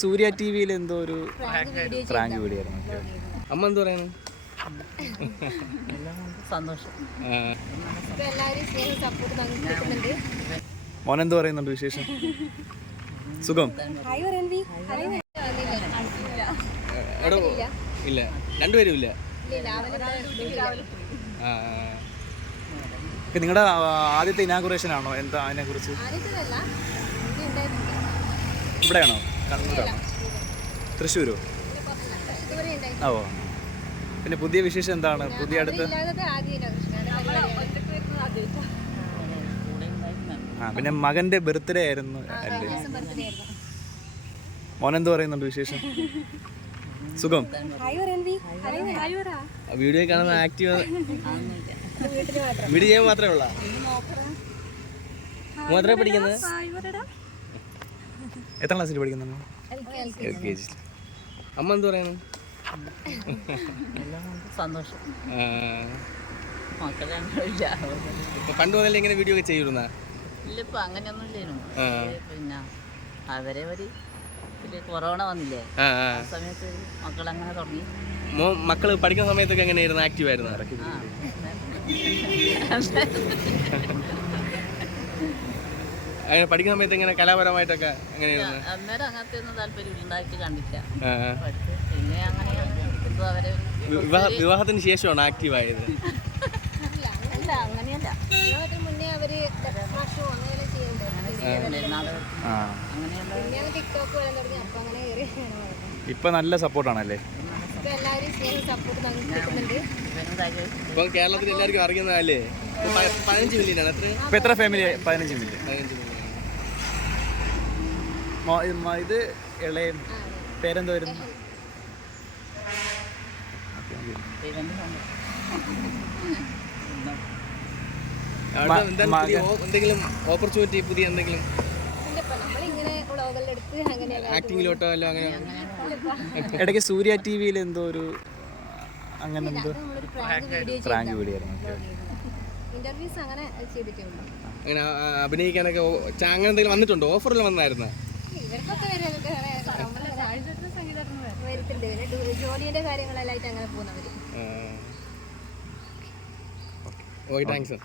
സൂര്യ ടിവിയിൽ എന്തോ ഒരു പ്രാങ്ക് വീഡിയോ ആയിരുന്നു. അമ്മ എന്ത് പറയുന്നു? സന്തോഷം. മോനെന്ത് പറയുന്നുണ്ട് വിശേഷം? സുഖം? ഇല്ല, രണ്ടുപേരും ഇല്ല. നിങ്ങളുടെ ആദ്യത്തെ ഇനാഗുറേഷൻ ആണോ? എന്താ അതിനെ കുറിച്ച്? ഇവിടെയാണോ? കണ്ണൂരാണോ? തൃശ്ശൂരോ? ഓ, പിന്നെ പുതിയ വിശേഷം എന്താണ്? പുതിയ അടുത്ത് പിന്നെ മകന്റെ ബർത്ത്ഡേ ആയിരുന്നു അല്ലേ? മോനെന്ത് പറയുന്നുണ്ട് വിശേഷം? സുഖം? വീഡിയോ കാണുന്ന ആക്റ്റീവ് വീഡിയോ ചെയ്യാൻ മാത്രമേ ഉള്ളൂ. മാത്രമേ പഠിക്കുന്നത്? എത്ര ക്ലാസ്സിൽ പഠിക്കുന്നു? LKG. അമ്മ എന്ത് പറയുന്നു? സന്തോഷം. പണ്ട് മുതലേ ഇങ്ങനെ വീഡിയോ ഒക്കെ ചെയ്തിരുന്ന? ഇല്ല, ഇപ്പൊ അങ്ങനെയൊന്നും ഇല്ലായിരുന്നു. പിന്നെ അവരെ കൊറോണ വന്നില്ലേ, ആ സമയത്ത് മക്കളങ്ങനെ തുടങ്ങി. മക്കള് പഠിക്കുന്ന സമയത്തൊക്കെ എങ്ങനെയായിരുന്നു? ആക്റ്റീവ് ആയിരുന്നു? അങ്ങനെ പഠിക്കുന്ന സമയത്ത് എങ്ങനെ കലാപരമായിട്ടൊക്കെ എങ്ങനെയായിരുന്നു? അന്നേരം അങ്ങനത്തെ ഒന്നും താല്പര്യം ഉണ്ടായിട്ട് കണ്ടില്ല. പിന്നെ അങ്ങനെയാണ് അവരെ വിവാഹത്തിന് ശേഷമാണ് ആക്റ്റീവ് ആയത്? അല്ല, അങ്ങനെയല്ല. ഇപ്പൊ നല്ല സപ്പോർട്ടാണല്ലേ? ഇപ്പൊ കേരളത്തിൽ എല്ലാവർക്കും അറിയുന്നതല്ലേ? 15 മില്യൺ ആണ്. ഇപ്പൊ എത്ര ഫാമിലി? 15 മില്യൺ. ഇത് ഇളയ പേരെന്തോ വരുന്നു? എന്തെങ്കിലും ഓപ്പർച്യൂണിറ്റി പുതിയ എന്തെങ്കിലും ആക്ടിങ്ങിലോട്ടോ അല്ലോ? അങ്ങനെ ഇടയ്ക്ക് സൂര്യ ടിവിയിൽ എന്തോ ഒരു അങ്ങനെ എന്തോ പ്രാങ്ക് വീഡിയോ ആയിരുന്നു. അങ്ങനെ അഭിനയിക്കാനൊക്കെ അങ്ങനെ എന്തെങ്കിലും വന്നിട്ടുണ്ടോ? ഓഫറിൽ വന്നായിരുന്നു? ജോലിയുടെ കാര്യങ്ങളെല്ലാം അങ്ങനെ പോകുന്നവര്. Okay, thanks.